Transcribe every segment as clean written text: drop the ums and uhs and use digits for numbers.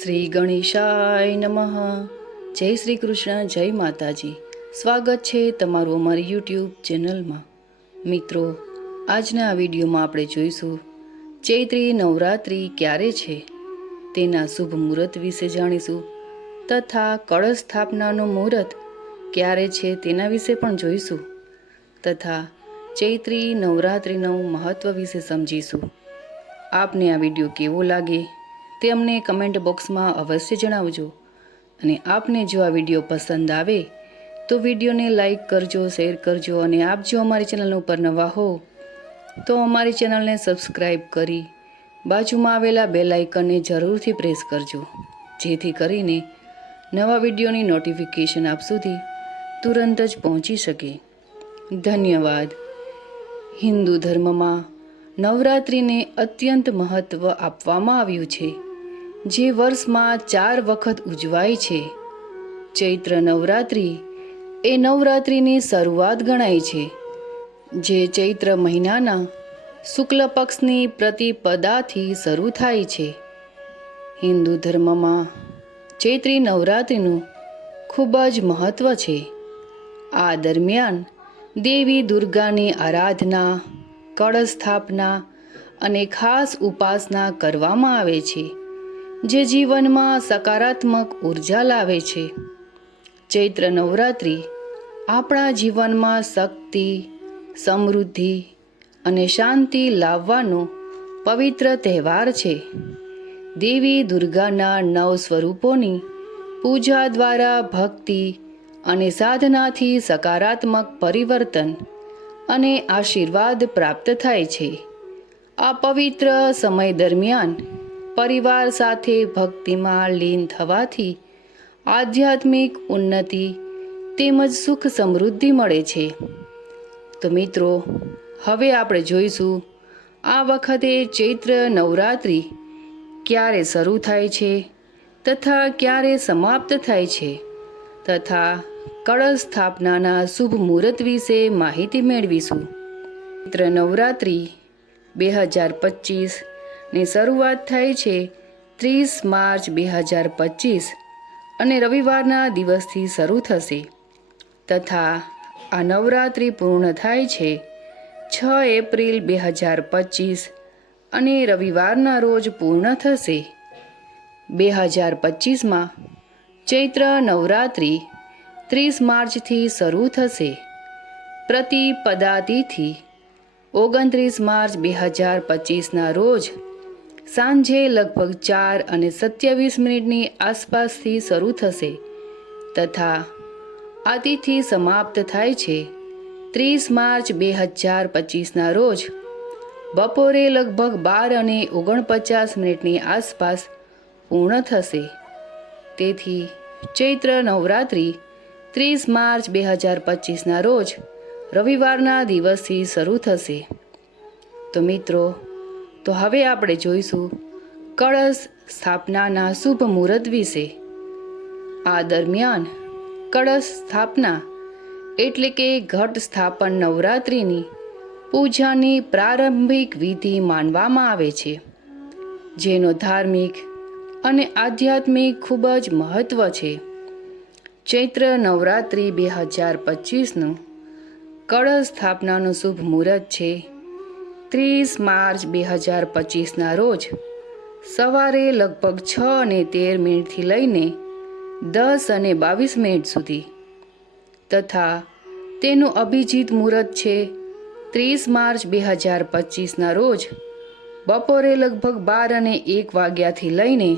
શ્રી ગણેશાય નમઃ. જય શ્રી કૃષ્ણ, જય માતાજી. સ્વાગત છે તમારું અમારી યુટ્યુબ ચેનલમાં. મિત્રો, આજના આ વિડીયોમાં આપણે જોઈશું ચૈત્રી નવરાત્રિ ક્યારે છે તેના શુભ મુહૂર્ત વિશે જાણીશું, તથા કળશ સ્થાપનાનું મુહૂર્ત ક્યારે છે તેના વિશે પણ જોઈશું, તથા ચૈત્રી નવરાત્રિનું મહત્ત્વ વિશે સમજીશું. આપને આ વિડીયો કેવો લાગે તે અમને કમેન્ટ બોક્સમાં અવશ્ય જણાવજો. અને આપને જો આ વિડીયો પસંદ આવે તો વિડીયોને લાઈક કરજો, શેર કરજો, અને આપ જો અમારી ચેનલ ઉપર નવા હો તો અમારી ચેનલને સબસ્ક્રાઈબ કરી બાજુમાં આવેલા બેલ આઇકનને જરૂરથી પ્રેસ કરજો, જેથી કરીને નવા વિડીયોની નોટિફિકેશન આપ સુધી તુરંત જ પહોંચી શકે. ધન્યવાદ. હિન્દુ ધર્મમાં નવરાત્રિને અત્યંત મહત્ત્વ આપવામાં આવ્યું છે, જે વર્ષમાં 4 વખત ઉજવાય છે. ચૈત્ર નવરાત્રિ એ નવરાત્રિની શરૂઆત ગણાય છે, જે ચૈત્ર મહિનાના શુક્લ પક્ષની પ્રતિપદાથી શરૂ થાય છે. હિન્દુ ધર્મમાં ચૈત્રી નવરાત્રિનું ખૂબ જ મહત્ત્વ છે. આ દરમિયાન દેવી દુર્ગાની આરાધના, કળશ સ્થાપના અને ખાસ ઉપાસના કરવામાં આવે છે, જે જીવનમાં સકારાત્મક ઉર્જા લાવે છે. ચૈત્ર નવરાત્રિ આપણા જીવનમાં શક્તિ, સમૃદ્ધિ અને શાંતિ લાવવાનો પવિત્ર તહેવાર છે. દેવી દુર્ગાના 9 સ્વરૂપોની પૂજા દ્વારા ભક્તિ અને સાધનાથી સકારાત્મક પરિવર્તન અને આશીર્વાદ પ્રાપ્ત થાય છે. આ પવિત્ર સમય દરમિયાન પરિવાર સાથે ભક્તિમાં લીન થવાથી આધ્યાત્મિક ઉન્નતિ તેમજ સુખ સમૃદ્ધિ મળે છે. તો મિત્રો, હવે આપણે જોઈશું આ વખતે ચૈત્ર નવરાત્રિ ક્યારે શરૂ થાય છે તથા ક્યારે સમાપ્ત થાય છે, તથા કળશ સ્થાપનાના શુભ મુહૂર્ત વિશે માહિતી મેળવીશું. ચૈત્ર નવરાત્રિ 2025 ની શરૂઆત થાય છે 30 માર્ચ 2025 અને રવિવારના દિવસથી શરૂ થશે, તથા આ નવરાત્રિ પૂર્ણ થાય છે 6 એપ્રિલ 2025 અને રવિવારના રોજ પૂર્ણ થશે. 2025માં ચૈત્ર નવરાત્રિ 30 માર્ચથી શરૂ થશે. પ્રતિપદા તિથિ 29 માર્ચ 2025ના રોજ સાંજે લગભગ 4:27 આસપાસથી શરૂ થશે, તથા આ તિથિ સમાપ્ત થાય છે 30 માર્ચ 2025ના રોજ બપોરે લગભગ 12:49 આસપાસ પૂર્ણ થશે. તેથી ચૈત્ર નવરાત્રિ 30 માર્ચ 2025ના રોજ રવિવારના દિવસથી શરૂ થશે. તો મિત્રો, તો હવે આપણે જોઈશું કળશ સ્થાપનાના શુભ મુહૂર્ત વિશે. આ દરમિયાન કળશ સ્થાપના એટલે કે ઘટ સ્થાપન નવરાત્રિની પૂજાની પ્રારંભિક વિધિ માનવામાં આવે છે, જેનો ધાર્મિક અને આધ્યાત્મિક ખૂબ જ મહત્ત્વ છે. ચૈત્ર નવરાત્રિ 2025નું કળશ સ્થાપનાનું શુભ મુહૂર્ત છે 30 માર્ચ 2025ના રોજ સવારે લગભગ 6:13 લઈને 10:22 સુધી, તથા તેનું અભિજીત મુહૂર્ત છે 30 માર્ચ 2025ના રોજ બપોરે લગભગ 12:01 લઈને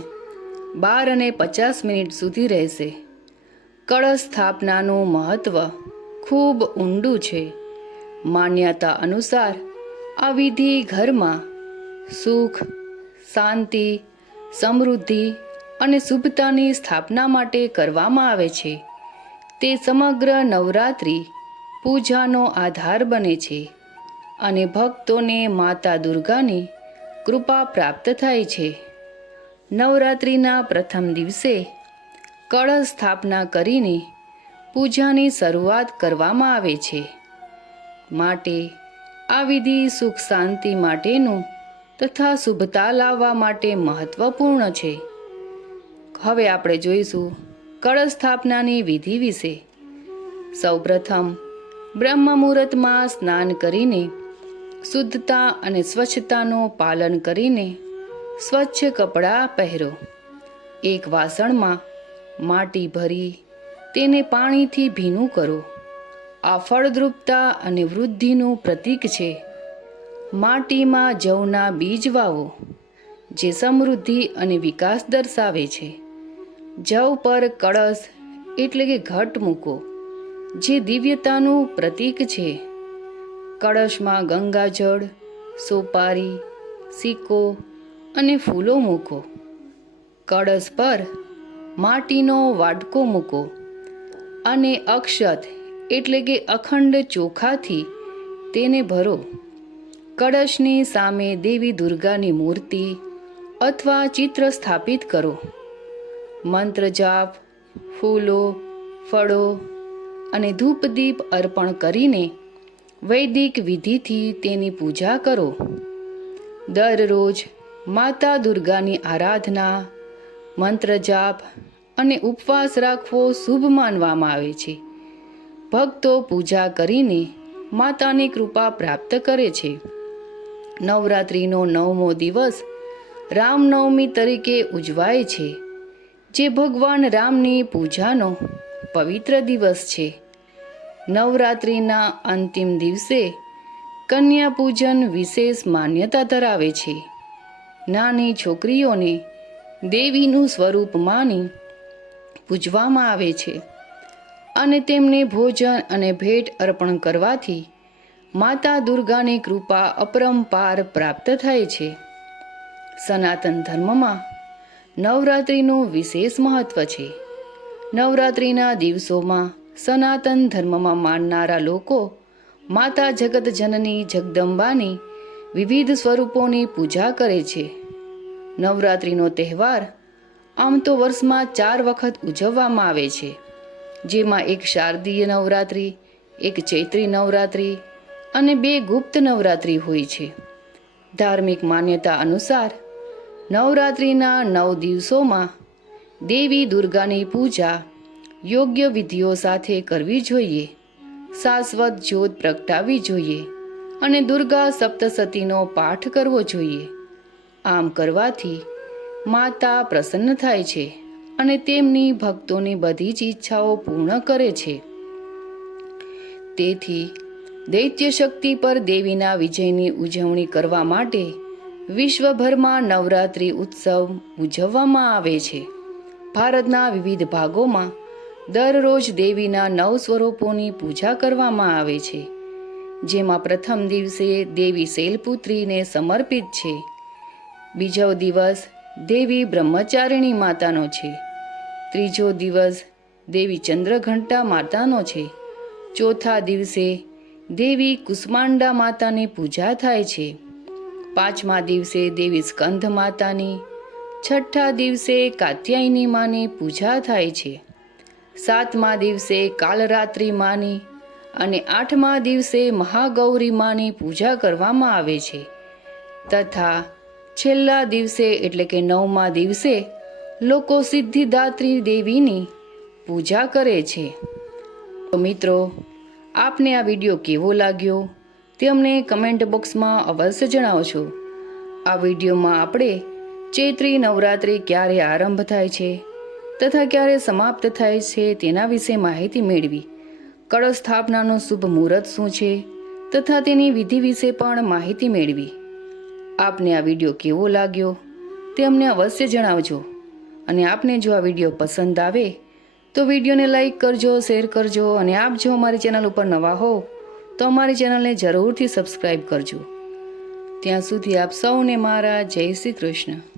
12:50 સુધી રહેશે. કળશ સ્થાપનાનું મહત્ત્વ ખૂબ ઊંડું છે. માન્યતા અનુસાર આ વિધિ ઘરમાં સુખ, શાંતિ, સમૃદ્ધિ અને શુભતાની સ્થાપના માટે કરવામાં આવે છે. તે સમગ્ર નવરાત્રિ પૂજાનો આધાર બને છે અને ભક્તોને માતા દુર્ગાની કૃપા પ્રાપ્ત થાય છે. નવરાત્રિના પ્રથમ દિવસે કળશ સ્થાપના કરીને પૂજાની શરૂઆત કરવામાં આવે છે. માટે આ વિધિ સુખ શાંતિ માટેનું તથા શુભતા લાવવા માટે મહત્વપૂર્ણ છે. હવે આપણે જોઈશું કળશ સ્થાપનાની વિધિ વિશે. સૌપ્રથમ બ્રહ્મ મુહૂર્તમાં સ્નાન કરીને શુદ્ધતા અને સ્વચ્છતાનું પાલન કરીને સ્વચ્છ કપડાં પહેરો. એક વાસણમાં માટી ભરી તેને પાણીથી ભીનું કરો. આ ફળદ્રુપતા અને વૃદ્ધિનું પ્રતીક છે. માટીમાં જવના બીજ વાવો, જે સમૃદ્ધિ અને વિકાસ દર્શાવે છે. જવ પર કળશ એટલે કે ઘટ મૂકો, જે દિવ્યતાનું પ્રતીક છે. કળશમાં ગંગાજળ, સોપારી, સિક્કો અને ફૂલો મૂકો. કળશ પર માટીનો વાટકો મૂકો અને અક્ષત એટલે કે અખંડ ચોખાથી તેને ભરો. કળશની સામે દેવી દુર્ગાની મૂર્તિ અથવા ચિત્ર સ્થાપિત કરો. મંત્ર જાપ, ફૂલો, ફળો અને ધૂપદીપ અર્પણ કરીને વૈદિક વિધિથી તેની પૂજા કરો. દરરોજ માતા દુર્ગાની આરાધના, મંત્ર જાપ અને ઉપવાસ રાખવો શુભ માનવામાં આવે છે. ભક્તો પૂજા કરીને માતાની કૃપા પ્રાપ્ત કરે છે. નવરાત્રિનો 9મો દિવસ રામનવમી તરીકે ઉજવાય છે, જે ભગવાન રામની પૂજાનો પવિત્ર દિવસ છે. નવરાત્રિના અંતિમ દિવસે કન્યા પૂજન વિશેષ માન્યતા ધરાવે છે. નાની છોકરીઓને દેવીનું સ્વરૂપ માની પૂજવામાં આવે છે અને તેમને ભોજન અને ભેટ અર્પણ કરવાથી માતા દુર્ગાની કૃપા અપરંપાર પ્રાપ્ત થાય છે. સનાતન ધર્મમાં નવરાત્રિનું વિશેષ મહત્વ છે. નવરાત્રિના દિવસોમાં સનાતન ધર્મમાં માનનારા લોકો માતા જગતજનની જગદંબાની વિવિધ સ્વરૂપોની પૂજા કરે છે. નવરાત્રિનો તહેવાર આમ તો વર્ષમાં 4 વખત ઉજવવામાં આવે છે, જેમાં એક શારદીય નવરાત્રિ, એક ચૈત્રી નવરાત્રિ અને 2 ગુપ્ત નવરાત્રિ હોય છે. ધાર્મિક માન્યતા અનુસાર નવરાત્રિના 9 દિવસોમાં દેવી દુર્ગાની પૂજા યોગ્ય વિધિઓ સાથે કરવી જોઈએ. શાશ્વત જ્યોત પ્રગટાવવી જોઈએ અને દુર્ગા સપ્તસતીનો પાઠ કરવો જોઈએ. આમ કરવાથી માતા પ્રસન્ન થાય છે અને તેમની ભક્તોની બધી જ ઈચ્છાઓ પૂર્ણ કરે છે. તેથી દૈત્ય શક્તિ પર દેવીના વિજયની ઉજવણી કરવા માટે વિશ્વભરમાં નવરાત્રિ ઉત્સવ ઉજવવામાં આવે છે. ભારતના વિવિધ ભાગોમાં દરરોજ દેવીના 9 સ્વરૂપોની પૂજા કરવામાં આવે છે, જેમાં પ્રથમ દિવસે દેવી શૈલપુત્રીને સમર્પિત છે. બીજો દિવસ દેવી બ્રહ્મચારિણી માતાનો છે. ત્રીજો દિવસ દેવી ચંદ્રઘંટા માતાનો છે. ચોથા દિવસે દેવી કુષ્માંડા માતાની પૂજા થાય છે. 5મા દિવસે દેવી સ્કંધ માતાની, 6ઠ્ઠા દિવસે કાત્યાયની માની પૂજા થાય છે. 7મા દિવસે કાલરાત્રિ માની અને 8મા દિવસે મહાગૌરી માની પૂજા કરવામાં આવે છે તથા છેલ્લા દિવસે એટલે કે 9મા દિવસે લોકો સિદ્ધિદાત્રી દેવીની પૂજા કરે છે. તો મિત્રો, આપને આ વિડીયો કેવો લાગ્યો તે અમને કમેન્ટ બોક્સમાં અવશ્ય જણાવશો. આ વિડીયોમાં આપણે ચૈત્રી નવરાત્રિ ક્યારે આરંભ થાય છે તથા ક્યારે સમાપ્ત થાય છે તેના વિશે માહિતી મેળવી. કળશ સ્થાપનાનું શુભ મુહૂર્ત શું છે તથા તેની વિધિ વિશે પણ માહિતી મેળવી. આપને આ વિડીયો કેવો લાગ્યો તે અમને અવશ્ય જણાવજો. અને આપને જો આ વિડીયો પસંદ આવે તો વિડીયોને લાઈક કરજો, શેર કરજો અને આપ જો અમારી ચેનલ ઉપર નવા હો તો અમારી ચેનલને જરૂરથી સબસ્ક્રાઈબ કરજો. ત્યાં સુધી આપ સૌને મારા જય શ્રી કૃષ્ણ.